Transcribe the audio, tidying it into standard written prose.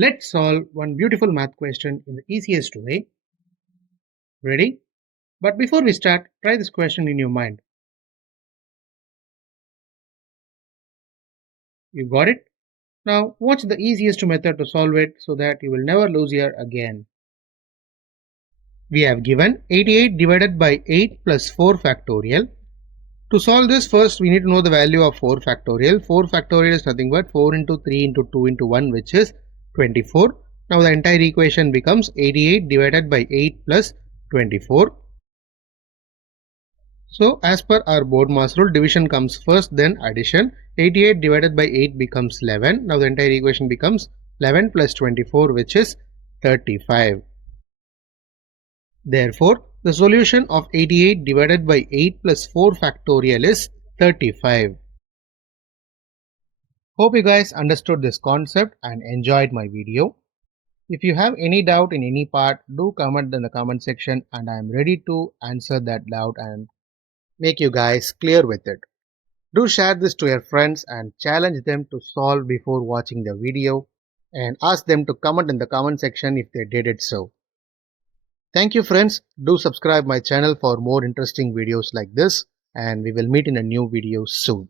Let's solve one beautiful math question in the easiest way. Ready? But before we start, try this question in your mind. You got it? Now, what's the easiest method to solve it so that you will never lose here again? We have given 88 divided by 8 plus 4 factorial. To solve this, first we need to know the value of 4 factorial. 4 factorial is nothing but 4 into 3 into 2 into 1, which is 24. Now the entire equation becomes 88 divided by 8 plus 24. So as per our BODMAS rule, division comes first, then addition. 88 divided by 8 becomes 11. Now the entire equation becomes 11 plus 24, which is 35. Therefore, the solution of 88 divided by 8 plus 4 factorial is 35. Hope you guys understood this concept and enjoyed my video. If you have any doubt in any part, do comment in the comment section and I am ready to answer that doubt and make you guys clear with it. Do share this to your friends and challenge them to solve before watching the video and ask them to comment in the comment section if they did it so. Thank you friends. Do subscribe my channel for more interesting videos like this and we will meet in a new video soon.